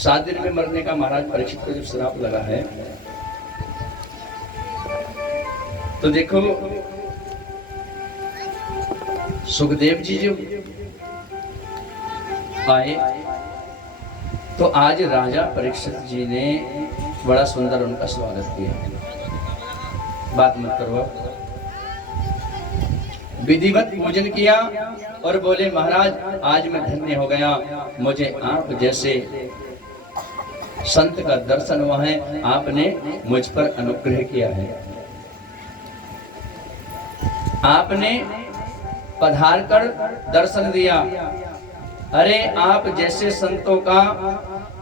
7 दिन में मरने का महाराज परीक्षित को जब श्राप लगा है, तो देखो सुखदेव जी जो आए, तो आज राजा परीक्षित जी ने बड़ा सुंदर उनका स्वागत किया। बात मत करो, विधिवत पूजन किया और बोले महाराज आज मैं धन्य हो गया, मुझे आप जैसे संत का दर्शन हुआ है, आपने मुझ पर अनुग्रह किया है। आपने पधार कर दर्शन दिया। अरे आप जैसे संतों का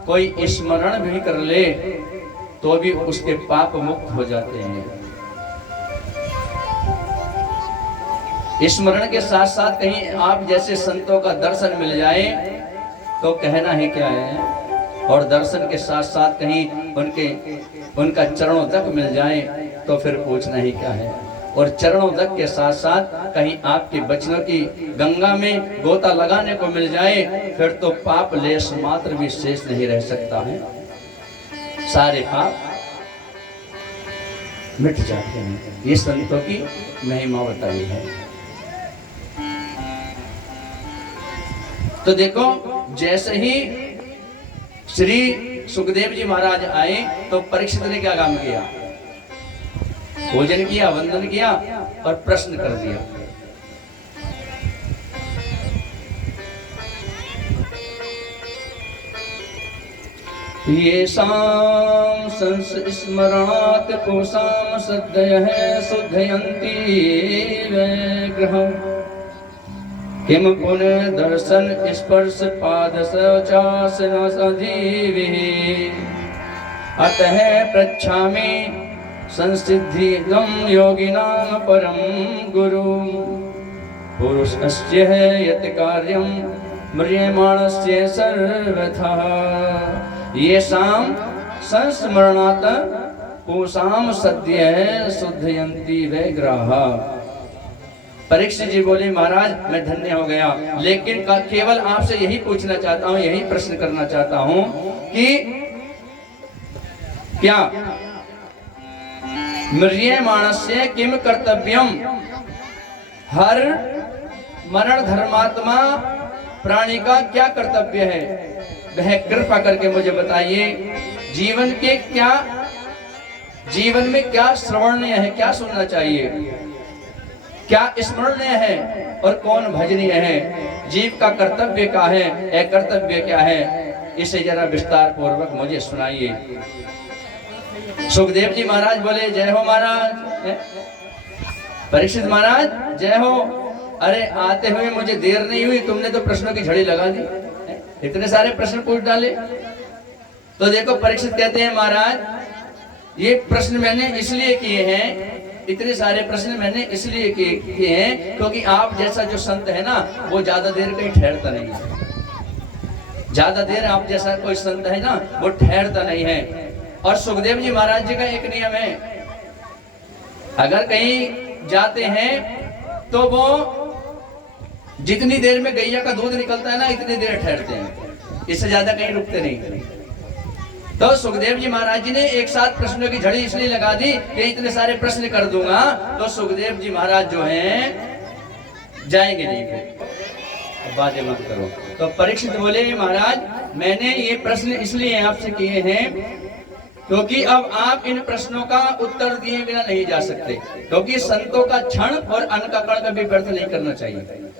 कोई स्मरण भी कर ले तो भी उसके पाप मुक्त हो जाते हैं। स्मरण के साथ साथ कहीं आप जैसे संतों का दर्शन मिल जाए तो कहना ही क्या है, और दर्शन के साथ साथ कहीं उनका चरणों तक मिल जाए तो फिर पूछना ही क्या है, और चरणों तक के साथ साथ कहीं आपके वचनों की गंगा में गोता लगाने को मिल जाए फिर तो पाप लेश मात्र भी शेष नहीं रह सकता है, सारे पाप मिट जाते हैं। ये संतों की महिमा बताई है। तो देखो जैसे ही श्री सुखदेव जी महाराज आए तो परीक्षित ने क्या काम किया, भोजन किया, वंदन किया और प्रश्न कर दिया। ये शाम संस्मरणात् कोशाम सद्यः शुद्धयन्ति विग्रहम् किम पुनः दर्शन स्पर्श पाद चासन सजीविः अतः पृच्छामि संसिद्धिदं योगिनां परम गुरु पुरुषस्य यत् कार्यं म्रियमाणस्य सर्वथा येषां संस्मरणात् कोशाम सद्यः शुद्धयन्ति वैग्रहाः। परीक्षित जी बोले महाराज मैं धन्य हो गया, लेकिन केवल आपसे यही पूछना चाहता हूं, यही प्रश्न करना चाहता हूं कि क्या म्रियमाणस्य किम कर्तव्यम, हर मरण धर्मात्मा प्राणी का क्या कर्तव्य है, वह कृपा करके मुझे बताइए। जीवन में क्या श्रवणीय है, क्या सुनना चाहिए, क्या स्मरणीय है और कौन भजनीय है, जीव का कर्तव्य क्या है, अकर्तव्य क्या है, इसे जरा विस्तार पूर्वक मुझे सुनाइए। सुखदेव जी महाराज बोले जय हो महाराज। परीक्षित महाराज जय हो। अरे आते हुए मुझे देर नहीं हुई, तुमने तो प्रश्नों की झड़ी लगा दी, इतने सारे प्रश्न पूछ डाले। तो देखो परीक्षित कहते हैं महाराज ये प्रश्न मैंने इसलिए किए हैं, इतने सारे प्रश्न मैंने इसलिए किए हैं क्योंकि आप जैसा जो संत है ना वो ज्यादा देर कहीं ठहरता नहीं है। ज्यादा देर आप जैसा कोई संत है ना वो ठहरता नहीं है। और सुखदेव जी महाराज जी का एक नियम है, अगर कहीं जाते हैं तो वो जितनी देर में गैया का दूध निकलता है ना इतनी देर ठहरते हैं, इससे ज्यादा कहीं रुकते नहीं। तो सुखदेव जी महाराज जी ने एक साथ प्रश्नों की झड़ी इसलिए लगा दी कि इतने सारे प्रश्न कर दूंगा तो सुखदेव जी महाराज जो हैं जाएंगे नहीं, फिर बातें मत करो। तो परीक्षित बोले महाराज मैंने ये प्रश्न इसलिए आपसे किए हैं क्योंकि अब आप इन प्रश्नों का उत्तर दिए बिना नहीं जा सकते, क्योंकि संतों का क्षण और अन्न का कण कभी व्यर्थ नहीं करना चाहिए।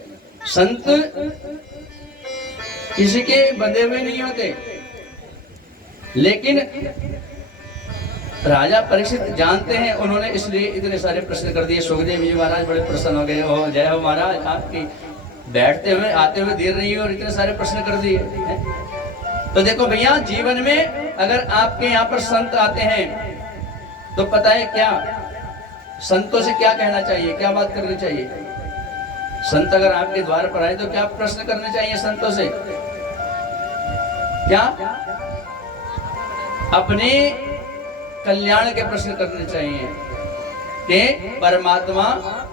संत किसी के बंधे हुए नहीं होते, लेकिन राजा परीक्षित जानते हैं, उन्होंने इसलिए इतने सारे प्रश्न कर दिए। सुखदेव जी महाराज बड़े प्रसन्न हो गए, हो जय हो महाराज, आपकी बैठते हुए आते हुए देर नहीं हुई और इतने सारे प्रश्न कर दिए। तो देखो भैया जीवन में अगर आपके यहाँ पर संत आते हैं तो पता है क्या संतों से क्या कहना चाहिए, क्या बात करनी चाहिए। संत अगर आपके द्वार पर आए तो क्या प्रश्न करने चाहिए संतों से, क्या अपने कल्याण के प्रश्न करने चाहिए कि परमात्मा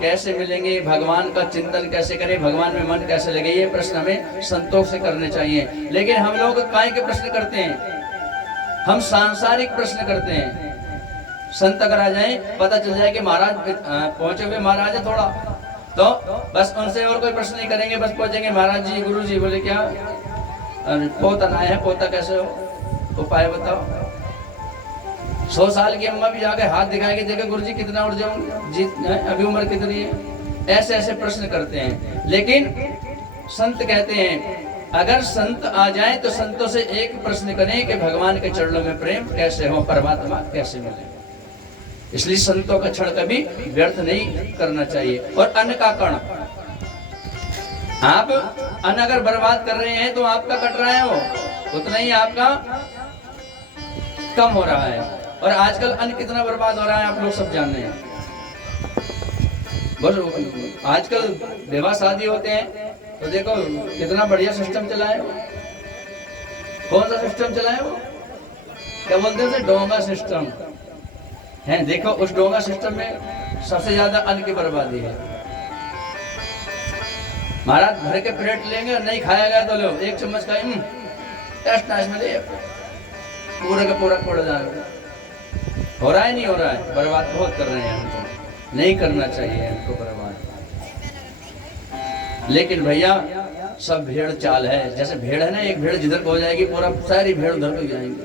कैसे मिलेंगे, भगवान का चिंतन कैसे करें, भगवान में मन कैसे लगे, ये प्रश्न हमें संतों से करने चाहिए। लेकिन हम लोग काय के प्रश्न करते हैं, हम सांसारिक प्रश्न करते हैं। संत अगर आ जाए, पता चल जाए कि महाराज पहुंचे हुए महाराज है थोड़ा, तो बस उनसे और कोई प्रश्न नहीं करेंगे, बस पहुंचेंगे महाराज जी गुरु जी बोले क्या पोता ना है, पोता कैसे हो, उपाय बताओ। 100 साल की अम्मा भी जाके हाथ दिखाएगी, देखो गुरु जी कितना उड़ जाऊंगी जी, अभी उम्र कितनी है, ऐसे ऐसे प्रश्न करते हैं। लेकिन संत कहते हैं अगर संत आ जाए तो संतों से एक प्रश्न करें कि भगवान के चरणों में प्रेम कैसे हो, परमात्मा कैसे मिले। इसलिए संतों का क्षण कभी व्यर्थ नहीं करना चाहिए। और अन्न का कण, आप अन्न अगर बर्बाद कर रहे हैं तो आपका कट रहा है, वो उतना ही आपका कम हो रहा है। और आजकल अन्न कितना बर्बाद हो रहा है आप लोग सब जान रहे हैं। बस आजकल विवाह शादी होते हैं तो देखो कितना बढ़िया सिस्टम चला है। कौन सा सिस्टम चला है वो, क्या बोलते हैं, डोंगा सिस्टम है। देखो उस डोंगा सिस्टम में सबसे ज्यादा अन्न की बर्बादी है। महाराज भर के प्लेट लेंगे और नहीं खाया गया तो लो एक चम्मच का टेस्ट नाश में ले, पूरा का पूरा पड़ जाएगा। हो रहा है नहीं हो रहा है, बर्बाद बहुत कर रहे हैं हमको, नहीं करना चाहिए हमको बर्बाद। लेकिन भैया सब भेड़ चाल है, जैसे भेड़ है ना, एक भेड़ जिधर को हो जाएगी पूरा सारी भेड़ उधर को जाएंगी।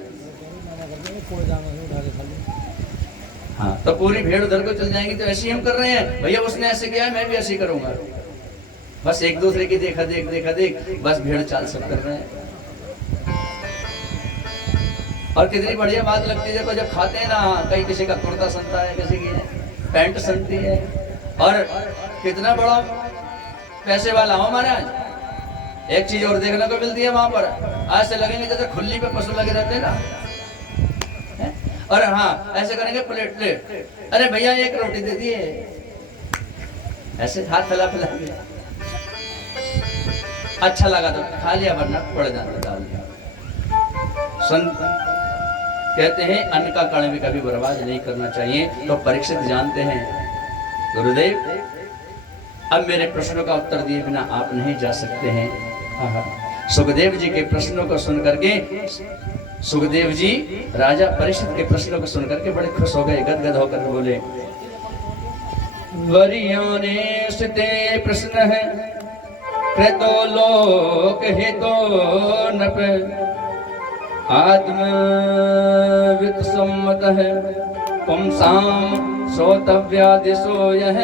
हाँ, तो पूरी भेड़ उधर को चल जाएंगी। तो ऐसे ही हम कर रहे हैं भैया, उसने ऐसे किया है मैं भी ऐसे ही करूंगा। बस एक दूसरे की देखा देख बस भेड़ चाल सब कर रहे हैं। और कितनी बढ़िया बात लगती है देखो, जब खाते हैं ना, कहीं किसी का कुर्ता सनता है, किसी की पैंट सनती है, और कितना बड़ा पैसे वाला हो महाराज। एक चीज और देखने को मिलती है वहां पर, आज से लगेंगे जैसे खुली पे पशु लगे रहते हैं ना, और हाँ ऐसे करेंगे प्लेट, अरे भैया एक रोटी दे दिए, ऐसे हाथ फैला के अच्छा लगा तो खा लिया, वरना पड़ जाता डाल दिया। संत कहते हैं अन्न का कण भी कभी बर्बाद नहीं करना चाहिए। तो परीक्षित जानते हैं गुरुदेव अब मेरे प्रश्नों का उत्तर दिए बिना आप नहीं जा सकते हैं। सुखदेव जी के प्रश्नों को सुन करके, सुखदेव जी राजा परीक्षित के प्रश्नों को सुन करके बड़े खुश हो गए, गदगद होकर बोले, वरियोने स्थिते प्रश्न है कृतो लोक हितो नप, आत्म वित्त सम्मत है पुंसाम श्रोतव्यादिशो यह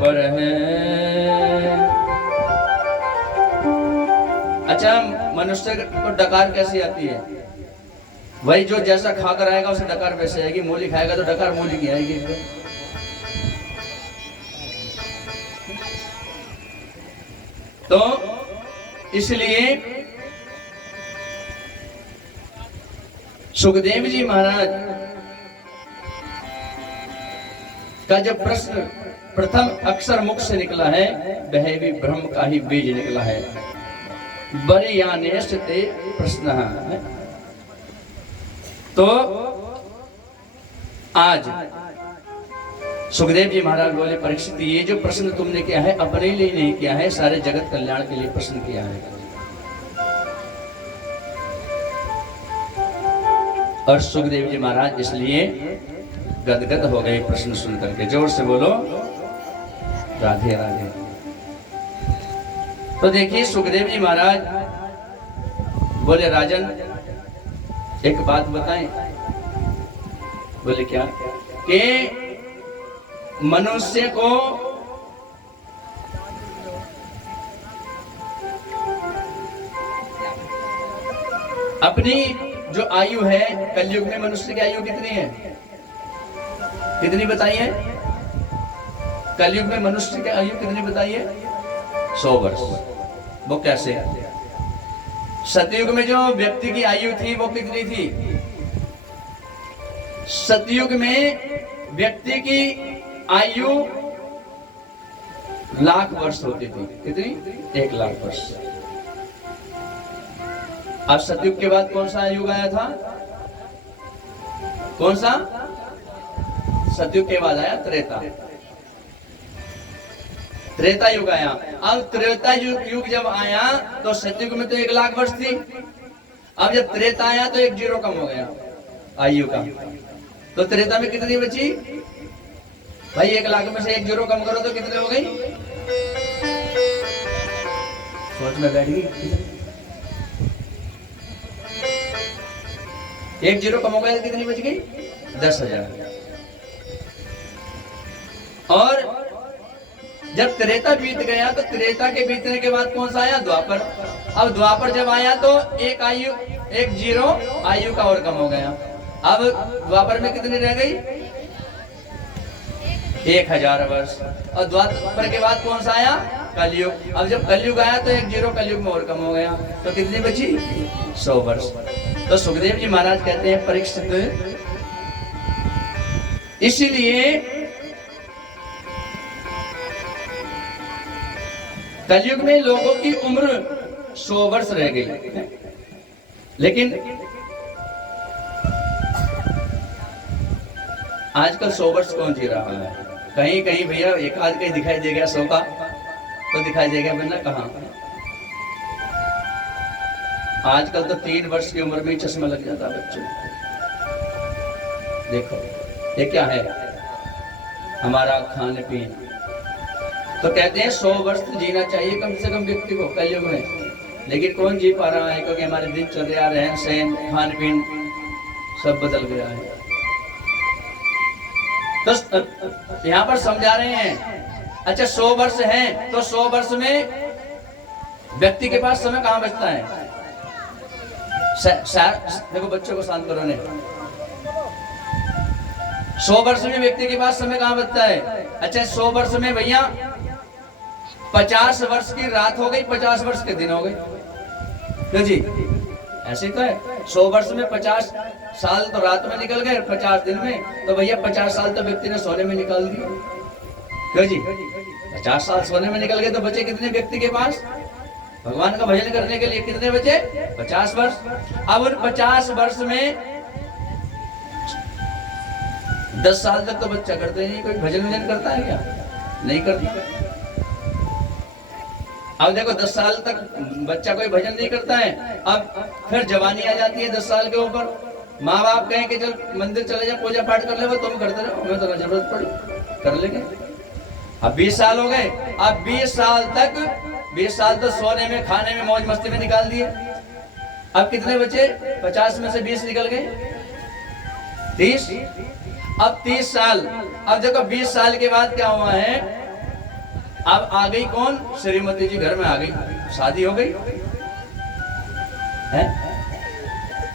पर है। अच्छा, मनुष्य को डकार कैसी आती है? वही जो जैसा खाकर आएगा उसे डकार वैसे आएगी। मूली खाएगा तो डकार मूली की आएगी। तो इसलिए सुखदेव जी महाराज का जब प्रश्न प्रथम अक्षर मुख से निकला है, वह भी ब्रह्म का ही बीज निकला है। बरियानेश ते प्रश्न। तो आज सुखदेव जी महाराज बोले, परीक्षित ये जो प्रश्न तुमने किया है अपने लिए नहीं किया है, सारे जगत कल्याण के लिए प्रश्न किया है। और सुखदेव जी महाराज इसलिए गदगद हो गए प्रश्न सुन करके। जोर से बोलो राधे राधे। तो देखिए सुखदेव जी महाराज बोले, राजन एक बात बताएं। बोले क्या? कि मनुष्य को अपनी जो आयु है, कलयुग में मनुष्य की आयु कितनी है? कितनी बताइए? कलयुग में मनुष्य की आयु कितनी बताइए? 100 वर्ष। वो कैसे? सतयुग में जो व्यक्ति की आयु थी वो कितनी थी? सतयुग में व्यक्ति की आयु लाख वर्ष होती थी। कितनी? 1 लाख वर्ष। अब सतयुग के बाद कौन सा युग आया था? कौन सा? सतयुग के बाद आया त्रेता। त्रेता युग आया। अब त्रेता युग जब आया तो सतयुग में तो 1 लाख वर्ष थी, अब जब त्रेता आया तो एक जीरो कम हो गया आयु का, तो त्रेता में कितनी बची भाई? 1 लाख में से एक जीरो कम करो तो कितने हो गई? सोच में बैठ गई। एक जीरो कम हो गया तो कितनी बच गई? 10,000। और जब त्रेता बीत गया तो त्रेता के बीतने के बाद कौन सा आया? द्वापर। अब द्वापर जब आया तो एक जीरो आयु का और कम हो गया। अब द्वापर में कितनी रह गई? 1000 वर्ष। और द्वापर के बाद कौन सा आया? कलयुग। अब जब कलयुग आया तो एक जीरो कलयुग में और कम हो गया, तो कितनी बची? 100 वर्ष। तो सुखदेव जी महाराज कहते हैं परीक्षित, इसीलिए कलयुग में लोगों की उम्र 100 वर्ष रह गई, लेकिन आजकल 100 वर्ष कौन जी रहा है? कहीं कहीं भैया एक आध कहीं दिखाई दे गया 100 का, तो दिखाई देगा, वरना कहाँ। आजकल तो 3 वर्ष की उम्र में ही चश्मा लग जाता है बच्चों। देखो ये क्या है? हमारा खान पीन। तो कहते हैं 100 वर्ष जीना चाहिए कम से कम व्यक्ति को कलयुग में, लेकिन कौन जी पा रहा है? क्योंकि हमारे दिनचर्या, रहन सहन, खान पीन सब बदल गया है। तो यहाँ पर समझा रहे हैं, अच्छा 100 वर्ष हैं तो 100 वर्ष में व्यक्ति के पास समय कहाँ बचता है? देखो बच्चों को शांत करो ने। 100 वर्ष में व्यक्ति के पास समय कहाँ बचता है? अच्छा 100 वर्ष में भैया 50 वर्ष की रात हो गई, 50 वर्ष के दिन हो गए, क्यों जी? ऐसे तो है। 100 वर्ष में 50 साल तो रात में निकल गए, 50 दिन में, तो भैया 50 साल तो व्यक्ति ने सोने में निकाल दिया, क्यों जी? 50 साल सोने में निकल गए तो बचे कितने व्यक्ति के पास? भगवान का भजन करने के लिए कितने बचे? 50 वर्ष। अब उन 50 वर्ष में 10 साल तक तो बच्चा करते नहीं, कोई भजन वजन करता है क्या? नहीं करता। अब देखो 10 साल तक बच्चा कोई भजन नहीं करता है, अब फिर जवानी आ जाती है 10 साल के ऊपर, माँ बाप कहें कि चल मंदिर चले जा, पूजा पाठ कर ले, वो तुम करते रहो, हमें तो जरूरत पड़ी कर लेंगे। अब 20 साल हो गए, अब 20 साल तो सोने में, खाने में, मौज मस्ती में निकाल दिए। अब कितने बचे? 50 में से 20 निकल गए, 30। अब 30 साल। अब देखो 20 साल के बाद क्या हुआ है? अब आ गई कौन? श्रीमती जी घर में आ गई, शादी हो गई है।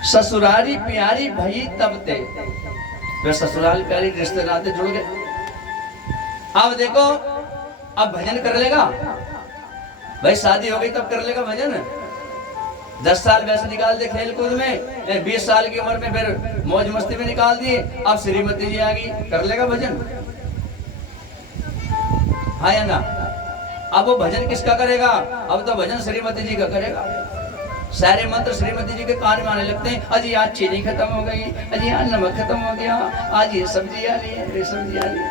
ससुरारी प्यारी भई तब ते, फिर ससुराल प्यारी रिश्ते नाते जुड़ गए। अब देखो अब भजन कर लेगा भाई, शादी हो गई तब कर लेगा भजन। 10 साल वैसे निकाल दे खेल कूद में, 20 साल की उम्र में फिर मौज मस्ती में निकाल दिए, अब श्रीमती जी आ गई, कर लेगा भजन? हाँ या ना? अब वो भजन किसका करेगा? अब तो भजन श्रीमती जी का करेगा। सारे मंत्र श्रीमती जी के कान में आने लगते हैं। अजी आज चीनी खत्म हो गई, अजी आज नमक खत्म हो गया, आज ये सब्जी आ रही है, ये सब्जी आ रही है,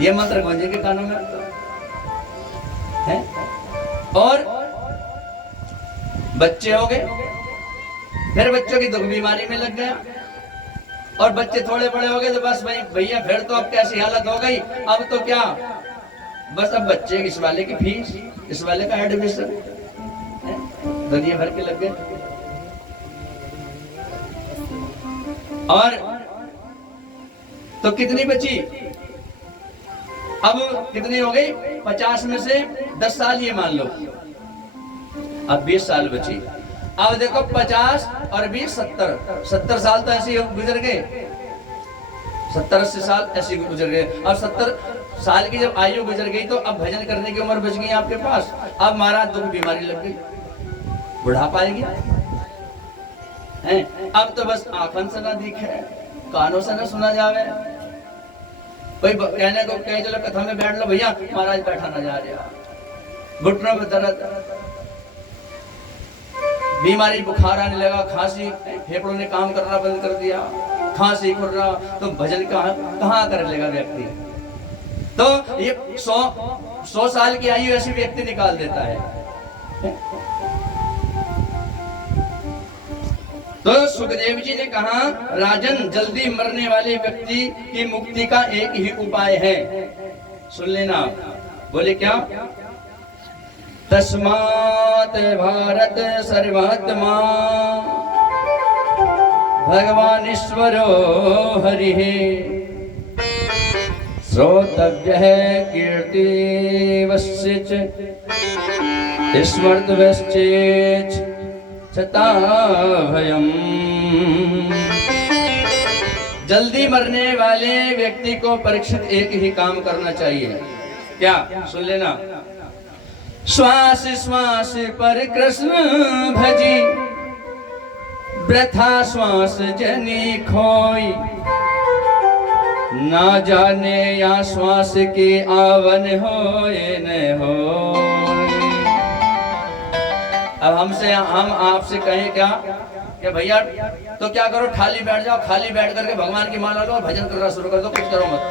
ये मंत्र गूंजे के कानों में है। और बच्चे हो गए, फिर बच्चों की दुख बीमारी में लग गया, और बच्चे थोड़े बड़े हो गए तो बस भाई भैया फिर तो अब कैसी हालत हो गई, अब तो क्या, बस अब बच्चे इस वाले की फीस, इस वाले का एडमिशन, दुनिया भर के लग गए। और तो कितनी बची? अब कितनी हो गई? 50 में से 10 साल ये मान लो, अब 20 साल बची। अब देखो 50 और 20 70 साल तो ऐसे गुजर गए, 70-80 साल ऐसे गुजर गए। अब 70 साल की जब आयु गुजर गई तो अब भजन करने की उम्र बच गई आपके पास। अब महाराज दुख बीमारी लग गई, बुढ़ापा आएगी हैं। अब तो बस आंखन से ना दिखे, कानों से ना सुना जावे, कोई कहने को कहे चलो कथा में बैठ लो भैया, महाराज बैठा ना जा रहा, घुटनों में दर्द, बीमारी, बुखार आने लगा, खांसी, फेफड़ों ने काम करना बंद कर दिया, खांसी कर रहा, तो भजन कहाँ कर लेगा व्यक्ति? तो ये 100 साल की आयु ऐसी व्यक्ति निकाल देता है। तो सुखदेव जी ने कहा, राजन, जल्दी मरने वाले व्यक्ति की मुक्ति का एक ही उपाय है, सुन लेना। बोले क्या? तस्मात् भारत सर्वात्मा भगवान ईश्वरो हरि श्रोतव्य है कीर्तिवश्च स्मर्तवश्चेत् छता भयम्। जल्दी मरने वाले व्यक्ति को परीक्षित एक ही काम करना चाहिए। क्या? सुन लेना। श्वास श्वास पर कृष्ण भजी, वृथा श्वास जनी खोई, ना जाने या श्वास के आवन होए न होए। अब हम आपसे कहें क्या कि भैया तो क्या करो, खाली बैठ जाओ, खाली बैठ करके भगवान की माला लो और भजन करना शुरू कर दो, कुछ करो मत,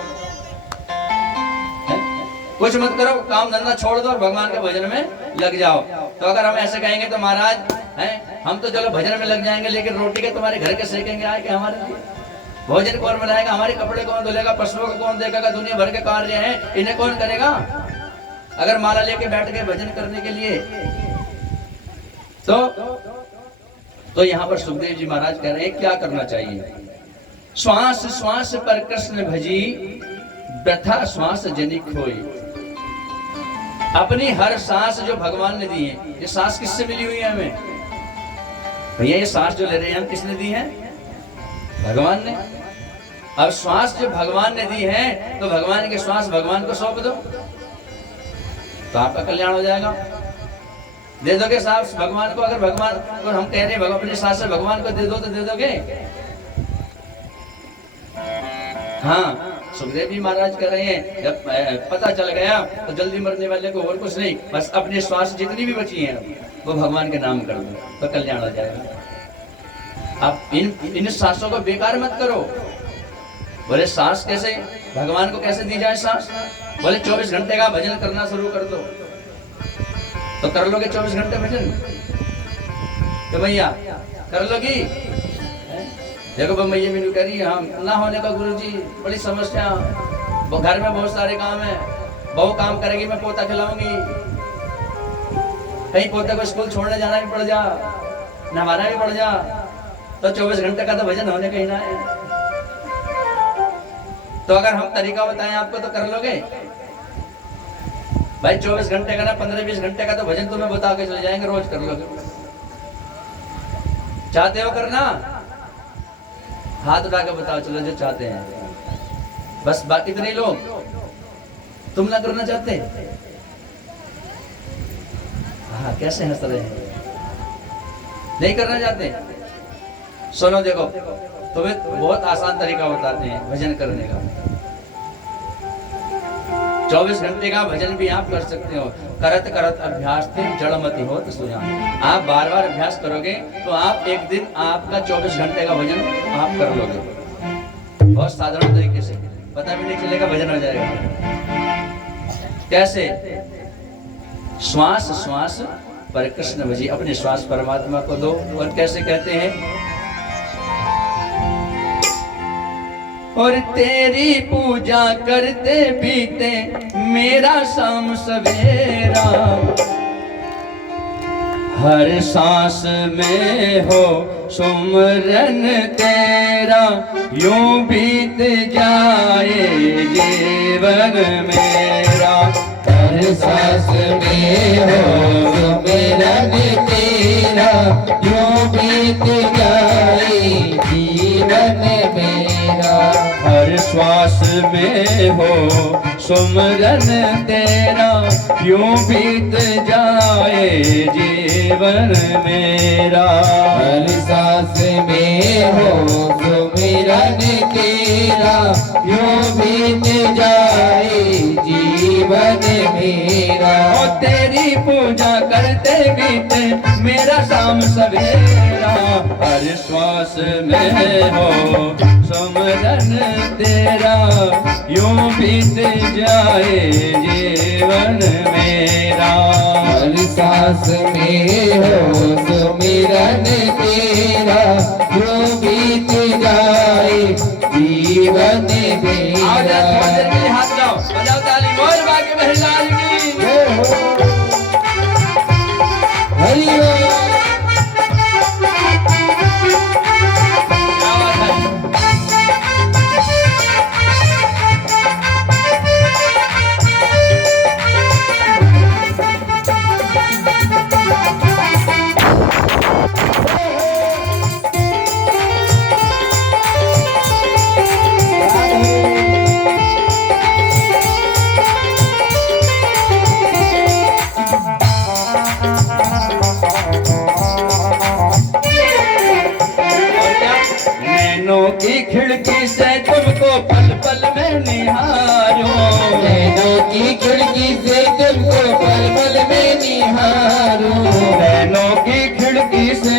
कुछ मत करो, काम धंधा छोड़ दो और भगवान के भजन में लग जाओ। तो अगर हम ऐसे कहेंगे तो महाराज हैं, हम तो चलो भजन में लग जाएंगे, लेकिन रोटी के तुम्हारे घर के सेकेंगे आए कि हमारे लिए? भोजन कौन बनाएगा? हमारे कपड़े कौन धुलेगा? पशुओं को कौन देखेगा? दुनिया भर के कार्य हैं, इन्हें कौन करेगा? अगर माला लेके बैठ गए भजन करने के लिए तो यहाँ पर सुखदेव जी महाराज कह रहे हैं क्या करना चाहिए? श्वास श्वास पर कृष्ण भजी, व्यथा श्वास जनिक होई। अपनी हर सांस जो भगवान ने दी है, ये सांस किससे मिली हुई है हमें? भैया ये सांस जो ले रहे हैं हम किसने दी है? भगवान ने। अब श्वास जो भगवान ने दी है तो भगवान के श्वास भगवान को सौंप दो, तो आपका कल्याण हो जाएगा। दे दोगे सांस भगवान को? अगर भगवान को हम कह रहे हैं अपनी सांस भगवान को दे दो तो दे दोगे? हाँ, सुखदेव जी महाराज कह रहे हैं जब पता चल गया तो जल्दी मरने वाले को और कुछ नहीं, बस अपने श्वास जितनी भी बची हैं वो भगवान के नाम कर दो तो कल्याण हो जाएगा। आप इन सांसों को बेकार मत करो। बोले सांस कैसे, भगवान को कैसे दी जाए सांस? बोले 24 घंटे का भजन करना शुरू कर दो, तो कर लोगे 24 घंटे भजन? तो भैया कर लोगी? देखो मैया मीनू कह रही है हम ना होने का गुरु जी बड़ी समस्या, घर में बहुत सारे काम है, बहू काम करेगी, मैं पोता खिलाऊंगी, कहीं पोते को स्कूल छोड़ने जाना भी पड़ जा, नहवाना भी पड़ जा, तो 24 घंटे का तो भजन होने कहीं ना है। तो अगर हम तरीका बताएं आपको तो कर लोगे? भाई 24 घंटे का ना 15-20 घंटे का तो भजन तुम्हें बता के चले जाएंगे, रोज कर लोगे। चाहते हो करना? हाथ उठा के बताओ, चलो जो चाहते हैं। बस बाकी इतने लोग, तुम ना करना चाहते? हाँ, कैसे हंस रहे हैं? नहीं करना चाहते? सुनो देखो, तुम्हें बहुत आसान तरीका बताते हैं भजन करने का। 24 घंटे का भजन भी आप कर सकते हो। करत करत अभ्यास थे जड़मति हो तो सुजा। आप बार बार अभ्यास करोगे तो आप एक दिन आपका 24 घंटे का भजन आप कर लोगे, बहुत साधारण तरीके से, पता भी नहीं चलेगा, भजन हो जाएगा। कैसे? श्वास श्वास पर कृष्ण भजी, अपने श्वास परमात्मा को दो। और कैसे कहते हैं? और तेरी पूजा करते बीते मेरा शाम सवेरा, हर सांस में हो सुमरन तेरा, यूं बीत जाए जीवन मेरा। हर सांस में हो सुमरन तेरा, यूं बीत जाए जीवन मेरा। हर श्वास में हो सुमरन तेरा, यूं बीत जाए जीवन मेरा। हर सांस में हो सुमरन तेरा, यूं बीत जाए जीवन मेरा। और तेरी पूजा करते बीते मेरा शाम सवेरा, हर श्वास में हो सुमरन तेरा, यूं बीत जाए जीवन मेरा। हर सांस में हो सुमिरन तेरा, नैनों की खिड़की से तुमको पल पल में निहारूं, नैनों की खिड़की से तुमको पल पल में निहारूं, नैनों की खिड़की से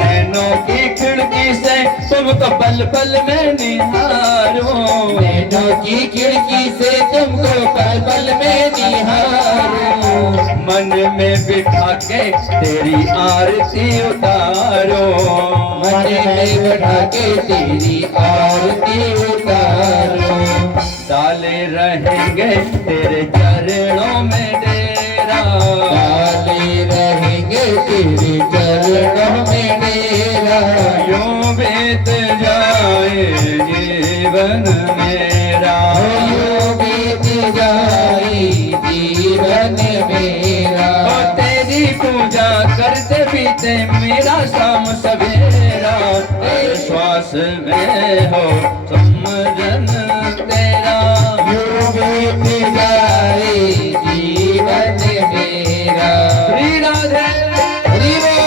नैनों की खिड़की से तुमको पल पल में निहारूं, नैनों की खिड़की से तुमको पल पल में निहारूं, मन में बिठा के तेरी आरती उतारो, मन में बैठा के तेरी आरती उतारो, डाले रहेंगे तेरे चरणों में डेरा, डाले रहेंगे तेरे चरणों में डेरा, यूं बीत जाए जीवन मेरा, यूं बीत जाए जीवन मेरा, ओ तेरी पूजा करते बीते मेरा शाम सवेरा, हर श्वास में हो सुमरन तेरा, यूं बीत जाए जीवन मेरा। श्री राधे। हरि बोल।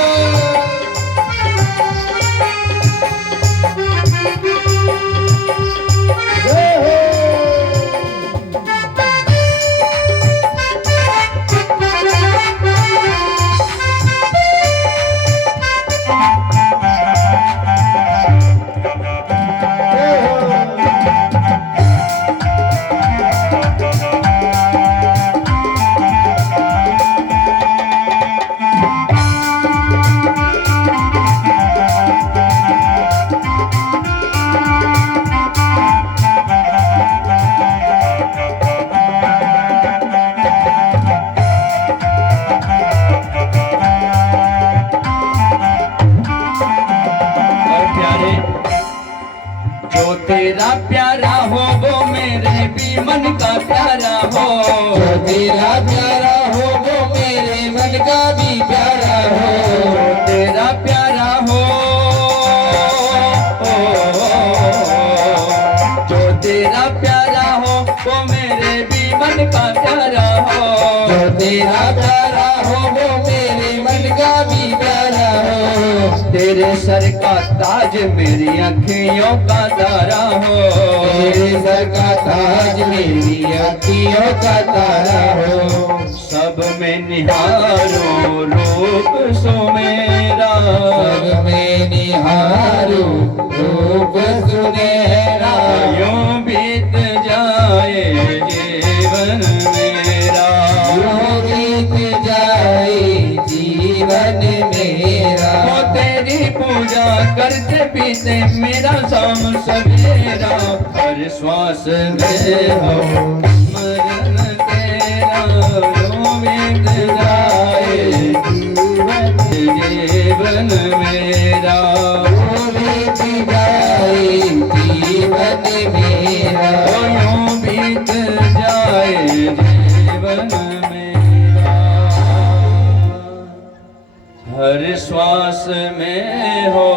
जय हो। और प्यारे, जो तेरा प्यारा हो वो मेरे भी मन का प्यारा हो, जो तेरा प्यारा हो वो मेरे मन का भी प्यारा हो, जो तेरा प्यारा हो, जो तेरा प्यारा हो वो मेरे भी मन का प्यारा हो, जो तेरा प्यारा हो वो मेरे मन का भी प्यारा हो, तेरे सर का ताज मेरी अखियों का तारा हो, तेरे सर का ताज मेरी अखियों का तारा हो, सब में निहारो रूप सुमेरा, सब में निहारो रूप सुनहरा, यूं बीत जाए जीवन मेरा, यूं बीत जाए जीवन मेरा, वो तेरी पूजा करते पीते मेरा शाम सवेरा, हर श्वास में हो स्मरण तेरा, यूं बीत जाए जीवन मेरा, यूं बीत जाए जीवन मेरा, यूं बीत जाए जीवन मेरा, हर श्वास में हो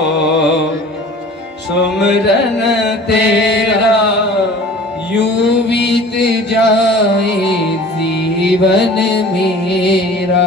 सुमरन तेरा, यूं बीत जाए जीवन मेरा।